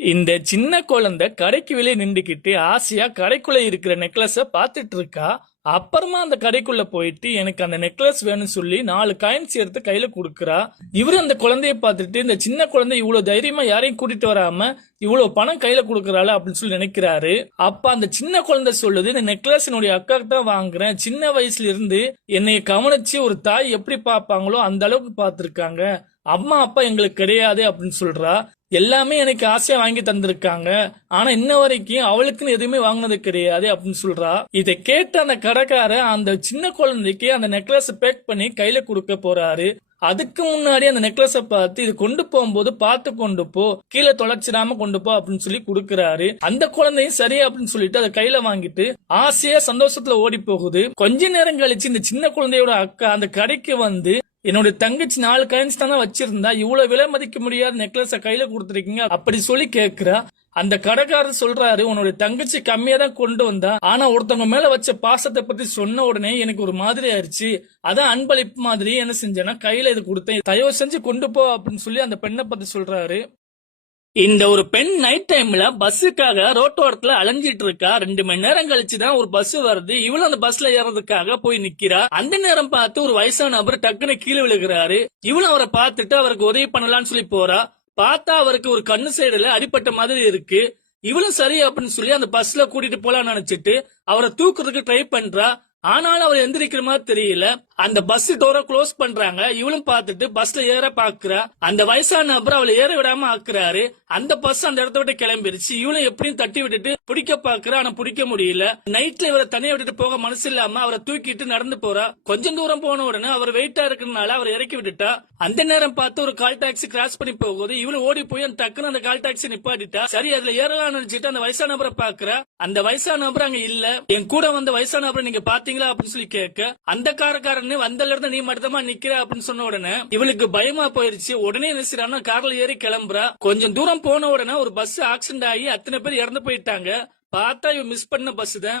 இந்த சின்ன குழந்தை கடைக்கு வெளியே நின்றுக்கிட்டு ஆசையா கடைக்குள்ள இருக்கிற நெக்லஸ பாத்துட்டு இருக்கா. அப்புறமா அந்த கடைக்குள்ள போயிட்டு எனக்கு அந்த நெக்லஸ் வேணும்னு சொல்லி 4 காயின்ஸ் எடுத்து கையில கொடுக்கறா. இவரு அந்த குழந்தைய பார்த்துட்டு இந்த சின்ன குழந்தை இவ்வளவு தைரியமா யாரையும் கூட்டிட்டு வராம இவ்வளவு பணம் கையில கொடுக்கறாள் அப்படின்னு சொல்லி நினைக்கிறாரு. அப்ப அந்த சின்ன குழந்தை சொல்லுது, இந்த நெக்லஸ் என்னுடைய அக்காக்கு தான் வாங்குறேன். சின்ன வயசுல இருந்து என்னை கவனிச்சு ஒரு தாய் எப்படி பாப்பாங்களோ அந்த அளவுக்கு பாத்துருக்காங்க. அம்மா அப்பா எங்களுக்கு கிடையாது அப்படின்னு சொல்றா. எல்லாமே எனக்கு ஆசையா வாங்கி தந்திருக்காங்க, ஆனா இன்ன வரைக்கும் அவளுக்குன்னு எதுவுமே வாங்கினது கிடையாது அப்படின்னு சொல்றா. இதை கேட்ட அந்த கடைக்கார அந்த சின்ன குழந்தைக்கு அந்த நெக்லஸ் பேக் பண்ணி கையில கொடுக்க போறாரு. அதுக்கு முன்னாடி அந்த நெக்லஸ பார்த்து இது கொண்டு போகும்போது பார்த்து கொண்டு போ, கீழே தொலைச்சிடாம கொண்டு போ அப்படின்னு சொல்லி கொடுக்கறாரு. அந்த குழந்தையும் சரி அப்படின்னு சொல்லிட்டு அதை கையில வாங்கிட்டு ஆசையா சந்தோஷத்துல ஓடி போகுது. கொஞ்ச நேரம் கழிச்சு இந்த சின்ன குழந்தையோட அக்கா அந்த கடைக்கு வந்து, என்னுடைய தங்கச்சி 4 காயின்ஸ் தானே வச்சிருந்தா, இவ்வளவு விலை மதிக்க முடியாத நெக்லஸ கையில கொடுத்துருக்கீங்க அப்படி சொல்லி கேக்குறா. அந்த கடைக்காரர் சொல்றாரு, உன்னுடைய தங்கச்சி கம்மியா தான் கொண்டு வந்தா, ஆனா ஒருத்தவங்க மேல வச்ச பாசத்தை பத்தி சொன்ன உடனே எனக்கு ஒரு மாதிரி ஆயிடுச்சு. அதான் அன்பளிப்பு மாதிரி என்ன செஞ்சேன்னா கையில இது கொடுத்தேன், தயவு செஞ்சு கொண்டு போ அப்படின்னு சொல்லி அந்த பெண்ணை பத்தி சொல்றாரு. இந்த ஒரு பெண் நைட் டைம்ல பஸ்ஸுக்காக ரோட்டோரத்துல அலைஞ்சிட்டு இருக்கா. 2 மணி நேரம் கழிச்சுதான் ஒரு பஸ் வருது. இவளும் அந்த பஸ்ல ஏறதுக்காக போய் நிக்கிறா. அந்த நேரம் பார்த்து ஒரு வயசான நபர் டக்குன்னு கீழே விழுகிறாரு. இவளும் அவரை பார்த்துட்டு அவருக்கு உதவி பண்ணலாம்னு சொல்லி போறா. பார்த்தா அவருக்கு ஒரு கண்ணு சைடுல அடிப்பட்ட மாதிரி இருக்கு. இவளும் சரி அப்படின்னு சொல்லி அந்த பஸ்ல கூட்டிட்டு போலாம்னு நினைச்சிட்டு அவரை தூக்குறதுக்கு ட்ரை பண்றா. ஆனாலும் அவர் எந்திரிக்கிற மாதிரி தெரியல. அந்த பஸ் டோரை க்ளோஸ் பண்றாங்க. இவளும் பார்த்துட்டு பஸ்ல ஏற பாக்குறா. அந்த வயசான நபர் அவளை ஏற விடாம ஆக்குறாரு. அந்த பஸ் அந்த இடத்த விட்டு கிளம்பிருச்சு. இவளும் எப்படியும் தட்டி விட்டுட்டு பிடிக்க பாக்குறா, ஆனா பிடிக்க முடியல. நைட்ல இவரை தனியா விட்டுட்டு போக மனசு இல்லாம அவரை தூக்கிட்டு நடந்து போறா. கொஞ்சம் தூரம் போன உடனே அவர் வெயிட்டா இருக்கிறதுனால அவர் இறக்கி விட்டுட்டா. அந்த நேரம் பார்த்து ஒரு கால் டாக்ஸி கிராஸ் பண்ணி போகுது. இவளு ஓடி போய் அந்த டக்குன்னு அந்த கால் டாக்ஸி நிப்பாட்டிட்டா. சரி அதுல ஏறலாம் நினைச்சிட்டு அந்த வயசான நபரை பாக்குறா. அந்த வயசான நபர் அங்க இல்ல. என் கூட வந்த வயசான நபரை நீங்க பாத்தீங்களா அப்படின்னு சொல்லி கேட்க, அந்த காரக்காரன் வந்தல இருந்து நீ மட்டுமா நிக்கிற அப்படின்னு சொன்ன உடனே இவளுக்கு பயமா போயிருச்சு. உடனே என்ன செய்யறான்னா கார்ல ஏறி கிளம்புறா. கொஞ்சம் தூரம் போன உடனே ஒரு பஸ் ஆக்சிடென்ட் ஆகி அத்தனை பேர் இறந்து போயிட்டாங்க. பார்த்தா இவ மிஸ் பண்ண பஸ் தான்.